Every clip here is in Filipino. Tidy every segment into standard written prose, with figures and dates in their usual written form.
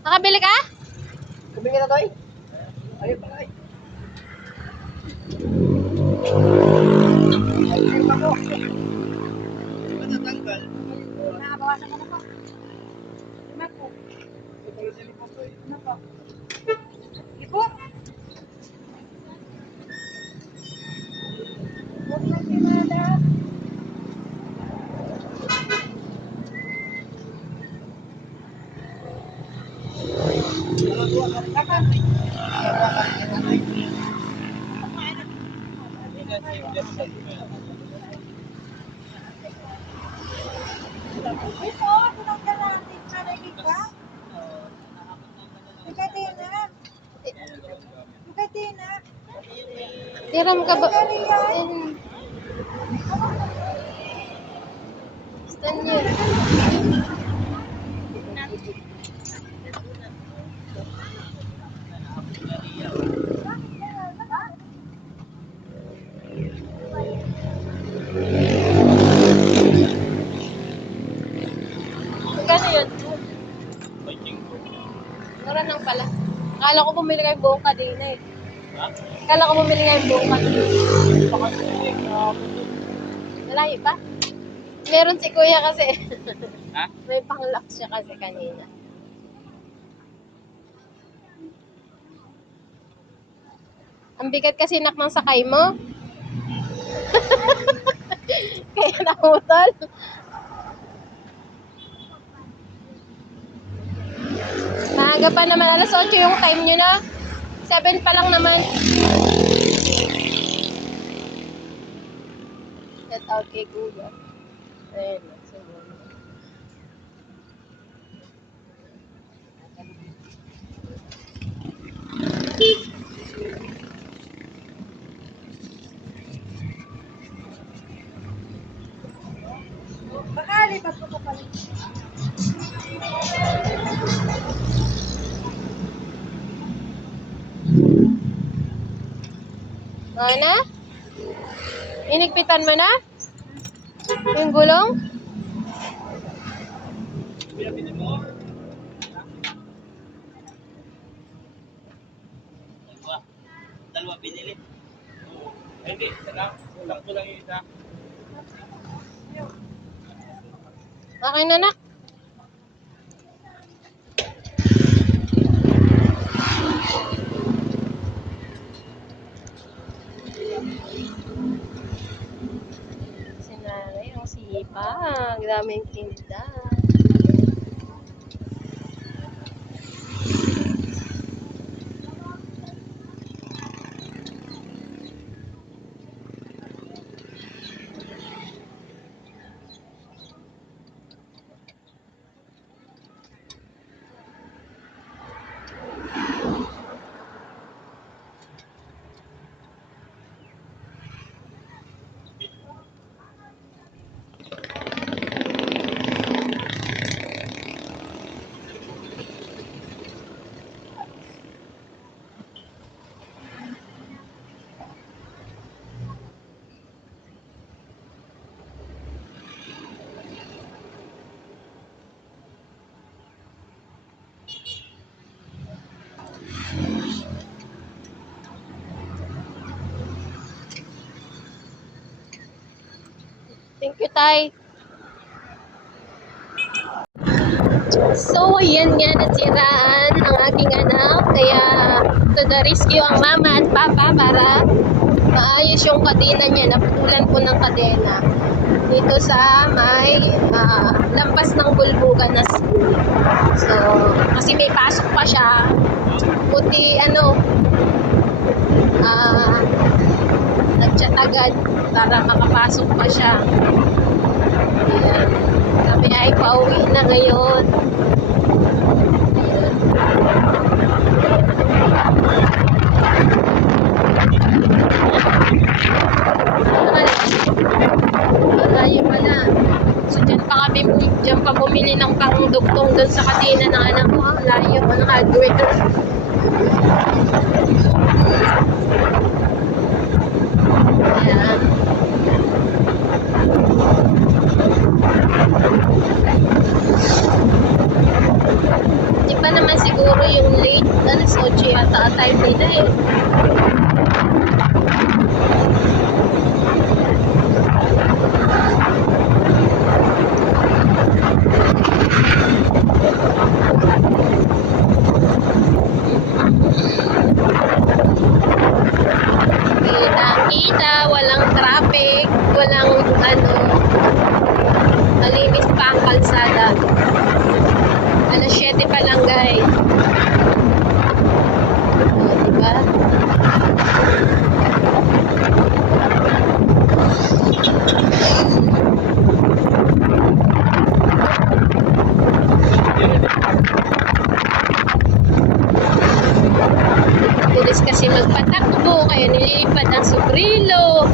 Nakabili ka? Kumingin na tayo. Ayun pala eh. Ayun pa ko. Matatanggal. Nakabawasan ko na po. Lima po. Ito pala sila po to eh. Ano po? Ipo. Huwag lang pinala. Ito, tinanggal natin. Nalagay ka? Ikatin na. Ikatin na. Tiram ka ba? Stand yun. Magkano yun? Mura lang pala. Akala ko bumili kayo buong kadena eh. Akala ko bumili kayo buong kadena. Malayo pa? Meron si kuya kasi. Ha? May pang-lock siya kasi kanina. Ang bigat kasi nak ng sakay mo. Kaya nakutol. Maaga pa naman. Alas 8 yung time nyo na. 7 pa lang naman. Shout out kay Google. Ayun. Siguro. Baka lipat ko pa pala. Oo na? Inigpitan mo na? Yung gulong? Pinapinin mo? Dalawa binili. Ay, hindi. Isa lang. Kulang ko lang yung isa. Okay na nak. Sinari ang sipag. Daming tinda. Thank you, Tay. So, ayan nga, nasiraan ang aking anak. Kaya, to the rescue ang mama at papa para maayos yung kadena niya. Naputulan po ng kadena. Dito sa may lampas ng Bulbugan na school. So, kasi may pasok pa siya. Buti, nag-chat agad para makapasok pa siya. Ayan. Kami ay pauwi na ngayon. Malayo pa na. So, dyan pa bumili ng pang-dugtong doon sa kadena ng anak ko. Ang layo pa ng hardware. Ayan. Di pa naman siguro siguro yung late, alas 8 yata ang time nila eh. Kita, walang traffic, walang ano, malinis pa ang kalsada. Alas 7 pa lang guys. O, diba? Bilis kasi magpatakbo, kaya nililipad ang subrilo.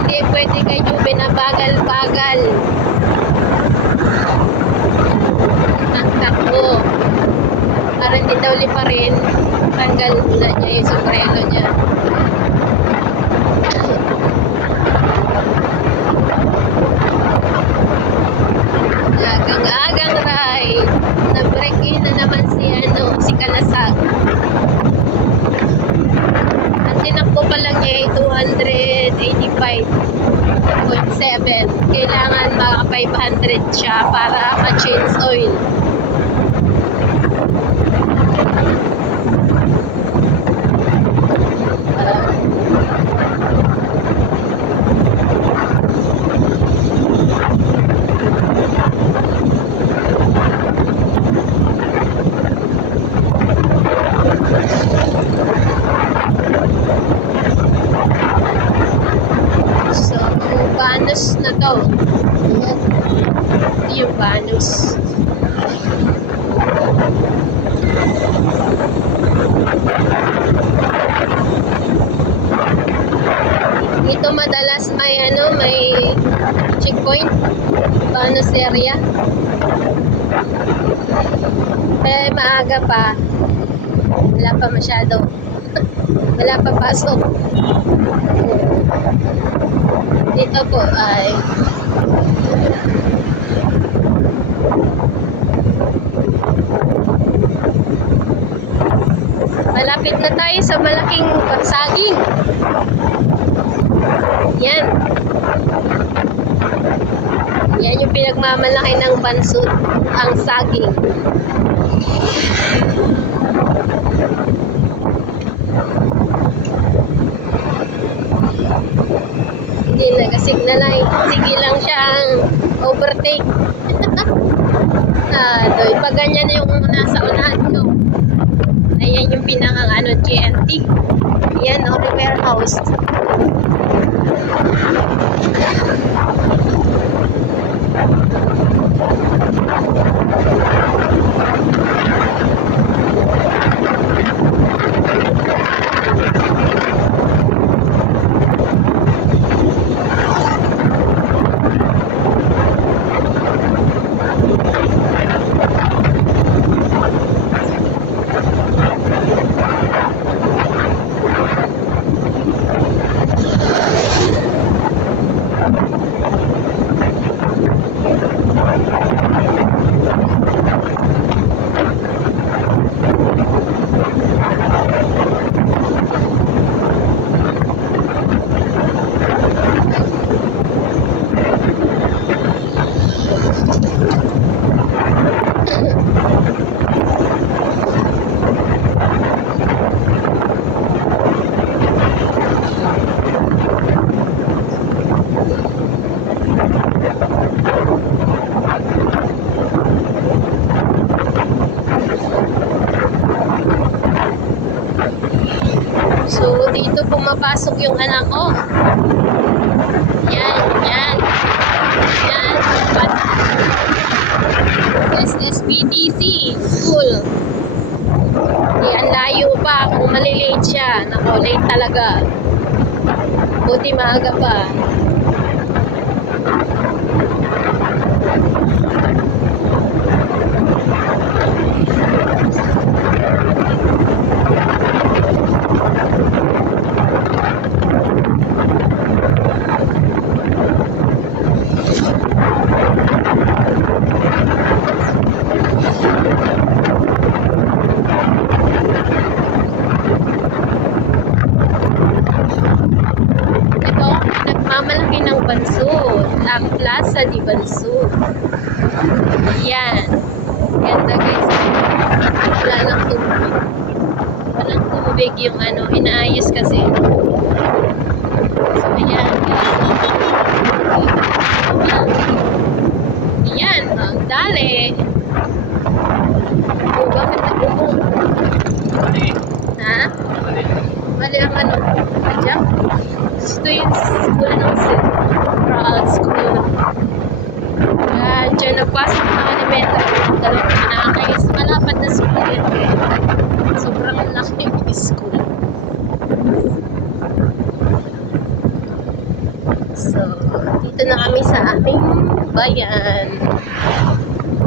Hindi pwede kayo binabagal-bagal. Takbo. Para hindi daw lipa rin, tanggal muna niya yung subrilo niya. Agang-agang ride. Na-break in na naman si Kalasag. Ang tinakbo pa lang niya ay 285.7. Kailangan maka 500 siya para ma-change oil. So, Banus na to. Ayan. Ito yung Banus. Dito madalas may checkpoint. Banus area. Maaga pa. Wala pa masyado. Wala pa pasok. Dito po ay malapit na tayo sa malaking saging. Yan. Yan yung pinagmamalaki ng bansod, ang saging. Hindi nag-signal ay sige lang siyang overtake. Doy, pag ganyan yung nasa unahan ko. Ayan yung pinakang GNT. Yan o, repair house. So, dito pumapasok yung anak ko. Yan, yan. Yan. SSBTC School. Yan, layo pa. Kung malilate siya. Nako, late talaga. Buti maaga pa. Bansud. Ang Plaza di Bansud. Yan. Ganda guys. Wala lang tubig. Walang tubig yung ano, inaayos kasi. So, ayan. Yan. Ang dali. O, bakit nag-umong? Ha? Mali ang ano? Adjak? Gusto yung school ng Central School. Yan. Diyan nagpasok ng elementary. Dalawang pinakais. Malapad na school yan. Sobrang laki yung school. So, dito na kami sa aming bayan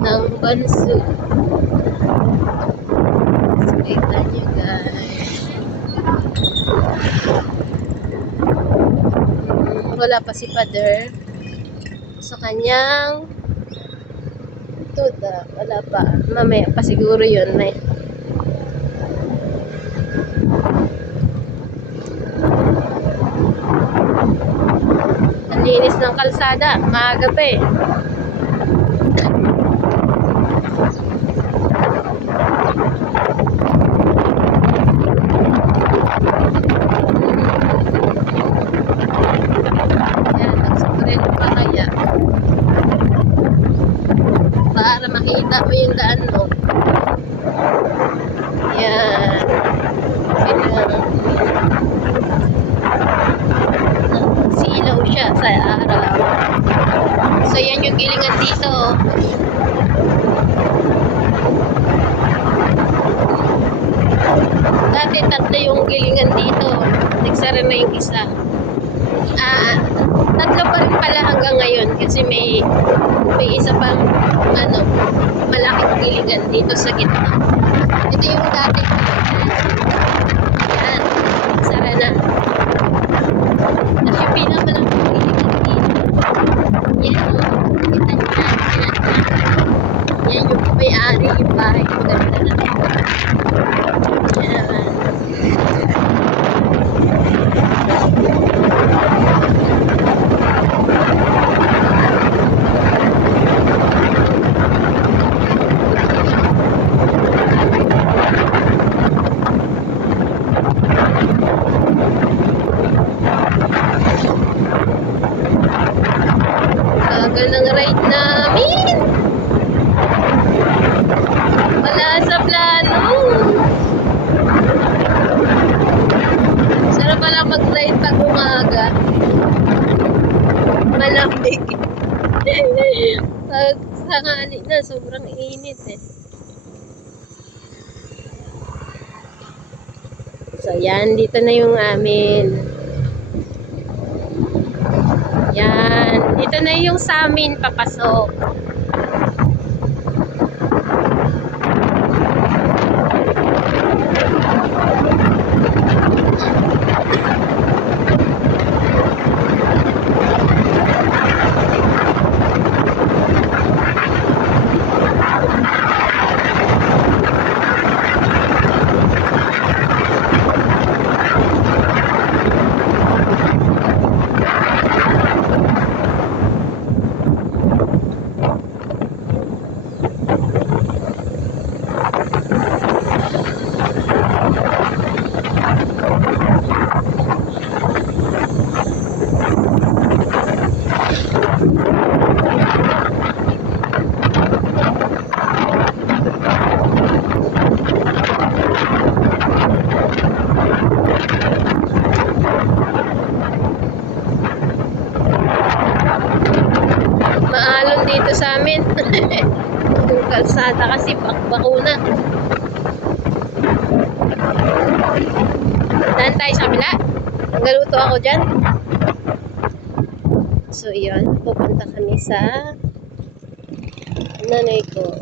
ng Bansud. So, kita nyo guys. Wala pa si Father sa kanyang tuta. Wala pa. Mamaya pa siguro yun. May ang linis ng kalsada. Maaga pa eh. Yan, nagsukrel pa kaya. Para makita mo yung daan mo. Yan. Silaw siya sa araw. So, yan yung gilingan dito. Dati tatlo yung gilingan dito. Nagsara na yung isa. Tatlo pa rin pala hanggang ngayon kasi may isa pang ano, malaking gilingan dito sa gitna. Ito yung dati. Yan. Nagsara na. Tapos yung pinakamalaking gilingan dito. Yan. Kita nyo na. Yan yung may-ari yung bahay. Maganda na. Yan. Tagal ng ride namin. Wala sa plano. Sarap pala mag-ride pag umaga. Malamig. Pag tanghali na, sobrang init eh. So yan, dito na yung amin. Yan. Dito na yung sa amin papasok. Maalon dito sa amin. Yung kalsada kasi bakuna. Saan tayo sa kabila? Nagaluto ako dyan. So yun, pupunta kami sa nanay ko.